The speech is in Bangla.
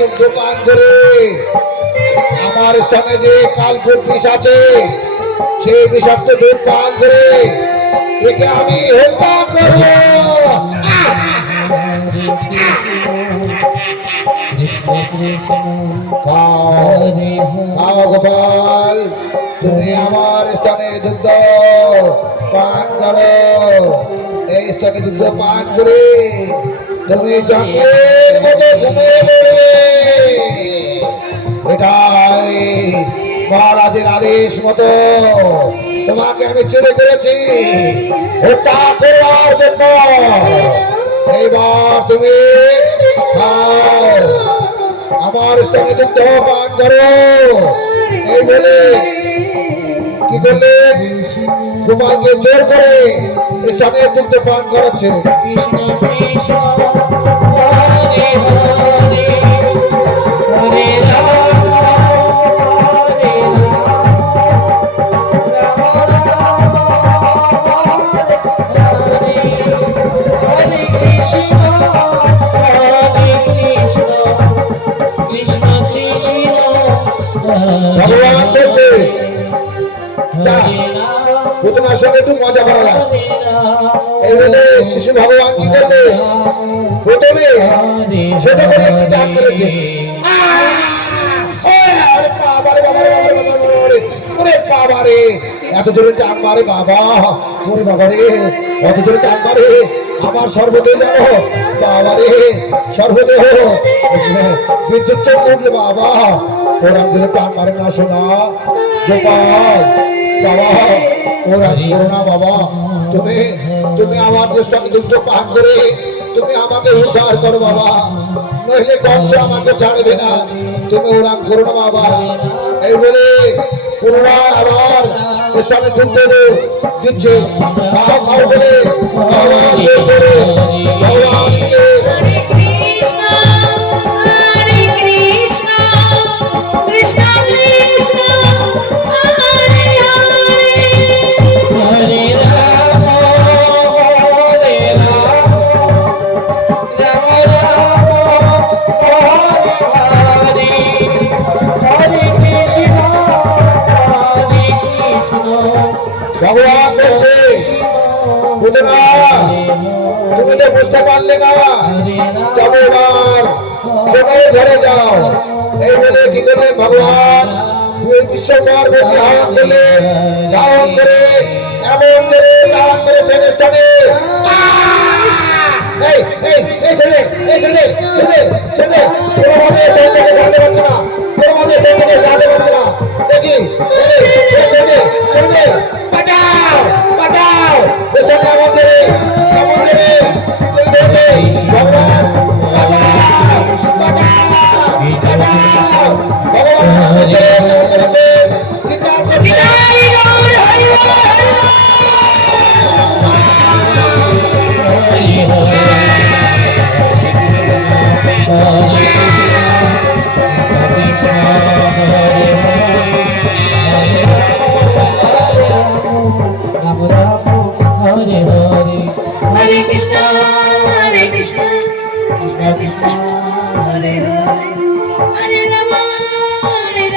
দুগ্ধ পান করে আমার স্থানে যে কালকুট বিষ আছে সেই বিষাক্ত দুধ পান করে একে আমি হত্যা করব। খাও গোপাল, তুমি আমার স্থানের দুগ্ধ পান করো। এই স্থানে দুগ্ধ পান করে তুমি জন্মের মতো ঘুমিয়ে পড়বে। এটাই মহারাজের আদেশ মতো তোমাকে আমি চলে করেছি হত্যা করবার জন্য। এইবার তুমি খাও, আমার স্থানে দুগ্ধ পান করো। এই বলে কি করলে গোপালকে জোর করে স্থানে দুগ্ধ পান করাচ্ছে। ভগবান বলছে পুতনার সঙ্গে একটু মজা করা। এই বলে শিশু ভগবান কি করলে প্রথমে ছোট করে একটি ডাক করেছে। এত জোরে টান মারে বাবা, ওরে বাবা রে, অত জোরে টান মারে আমার সর্বদেহ জানো বাবা রে, সর্বদেহ বিদ্যুৎ চোখ উঠলে বাবা, ওরা জোরে টান মারে না শোনা গোপাল বাবা, ওরা করো না বাবা। তুমি তুমি আমার দৃষ্টাকে দুগ্ধ পান করে তুমি আমাকে উদ্ধার করো বাবা, নইলে কংস আমাকে ছাড়বে না। তুমি ওরা করো না বাবা। এই বলে পুনরায় আবার দৃষ্টাকে দুগ্ধ দিচ্ছে। খাও খাও বলে ভগবান ভগবানকে ভগবান বলছে তুমি তো বুঝতে পারলে না, তবে এবার জমের ঘরে যাও। এই বলে কি করলে ভগবান বিশ্বকর বলতে ধারণ করলে, ধারণ করে এমন করে ধারণ করে সে স্থানে ছেলে ছেলে ছেলে ছেলে ছেলে ছাড়তে পারছে না।